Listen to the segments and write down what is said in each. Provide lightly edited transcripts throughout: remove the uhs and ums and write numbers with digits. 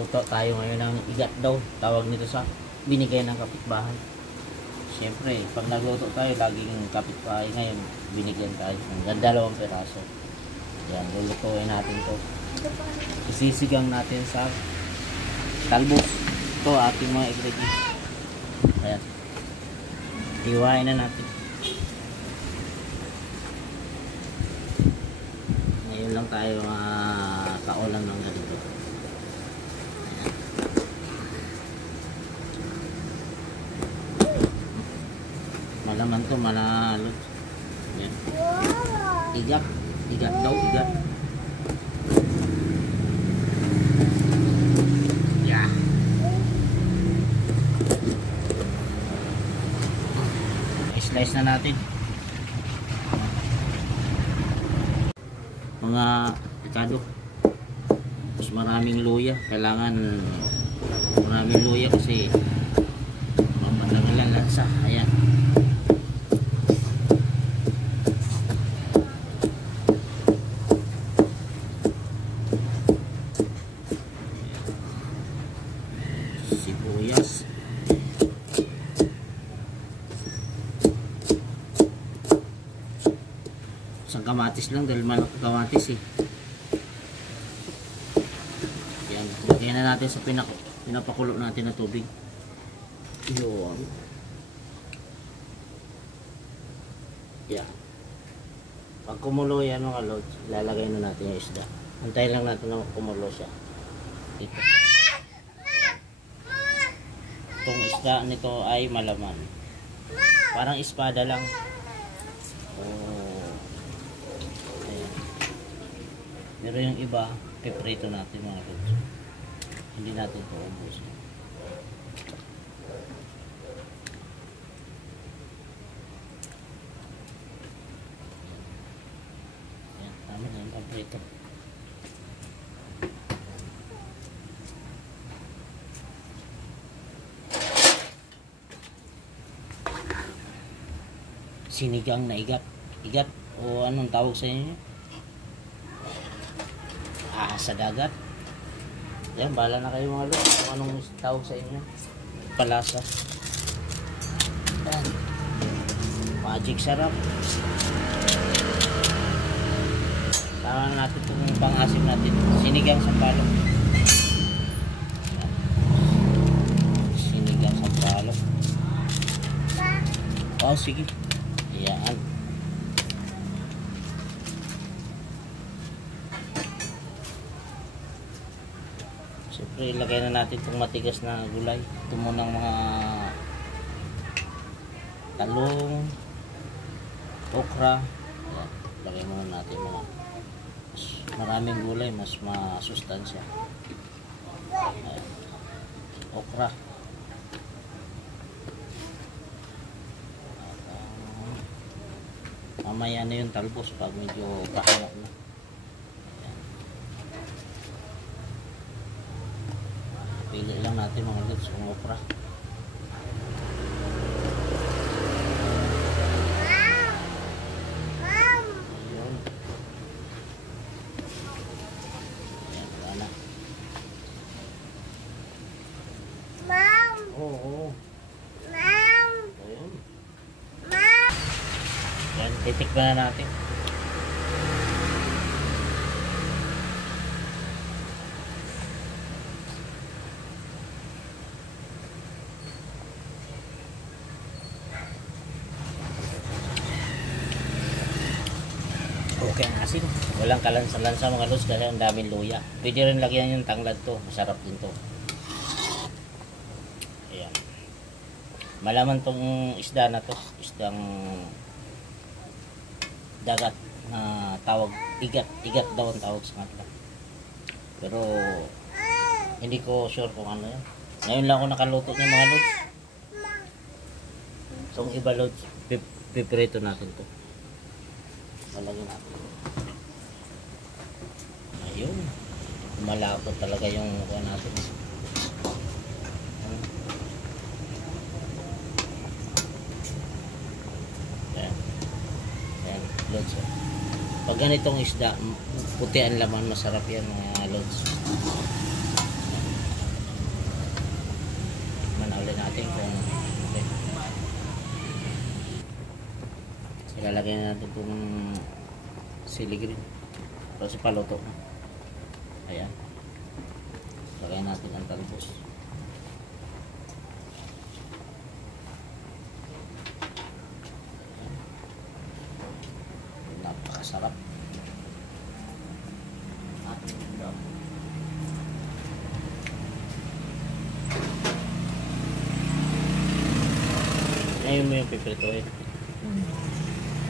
Magluto tayo ngayon ng igat daw. Tawag nito sa binigay ng kapitbahay. Siyempre, pag nagluto tayo, laging kapitbahay. Ngayon, binigyan tayo ng 2 peraso. Yan, lulutuin natin to. Isisigang natin sa talbos. Ito, ating mga ingredients. Ayan. Hiwain na natin. Ngayon lang tayo kaulan ng ganito. Malaman to, malalot. Ayan. Igat. Igat daw, igat. Yeah. Slice na natin. Mga pikado. Mas maraming luya. Kailangan maraming luya kasi mamanangalan lansa. Ayan. Sibuyas. Isang kamatis lang dahil malaki kamatis eh. Yan. Lagyan na natin sa pinapakulo natin na tubig. Yun. Yan. Pag kumulo yan mga lods, lalagay na natin yung isda. Antayin lang natin na kumulo siya. Ito. Itong isda nito ay malaman. Parang espada lang. Oh. Ayan. Pero yung iba, piprito natin mga lods. Hindi natin ito ubusin. Ayan, tama na yung paprito. Sinigang na igat. Igat o anong tawag sa inyo? Sa dagat. Yan, bahala na kayo mga lods kung anong tawag sa inyo. Palasa. Yan. Magic sarap. Tama na natin itong pang-asim natin. Sinigang sampalok. Yan. Sinigang sampalok. Oh, sige. Yan. Siyempre, ilagay na natin itong matigas na gulay. Ito munang mga talong, okra. Yan. Ilagay muna natin mga maraming gulay, mas masustansya. Ayan. Okra. Mamaya na yung talbos pag medyo kahanap na. Ayan. Pili lang natin mga lods kung okra. Ayun. Ayan, wala na. Oo. Ayun. Yan, titikman na natin. Okay ang asin. Walang kalansa-lansa mga lods kasi ang daming luya. Pwede rin lagyan yung tanglad to. Masarap din to. Ayan. Malaman tong isda na to. Isdang dagat na tawag igat. Igat daw ang tawag sa kanila. Pero hindi ko sure kung ano yan. Ngayon lang ako nakaluto niya mga lods. So ang iba lods, piprito natin to. Malagyan natin. Ayun. Malapot talaga yung mukha natin. Ayan. Ayan, lods. Pag ganitong isda, puti ang laman, masarap yan mga lods. Ilalagay na natin itong sili green. Kasi paluto na. Ayan. Lagay natin ang talbos. Napakasarap. Ngayon mo yung pipritoin.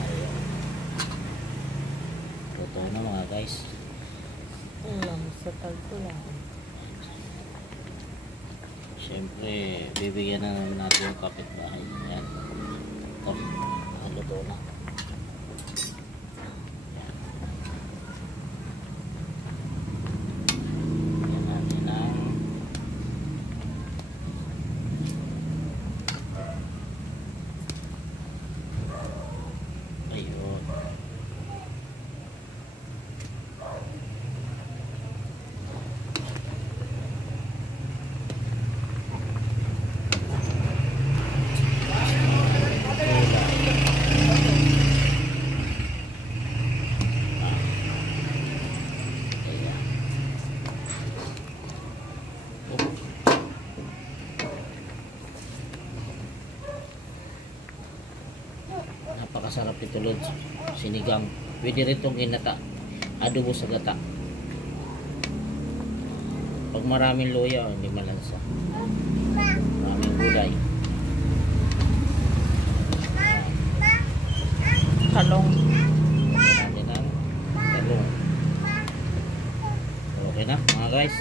Ayan. Totoo na mga guys. Ulam sa tagpulan. Siyempre, bibigyan na naman natin yung kapitbahay. Ayan. Ito, luto na. Ayan natin ang ayun. Napakasarap ito, Lods. Sinigang. Pwede rin itong ginata. Adobo sa gata. Pag maraming luya, hindi malansa. Maraming gulay. Talong. Marami ng talong. Okay na mga guys.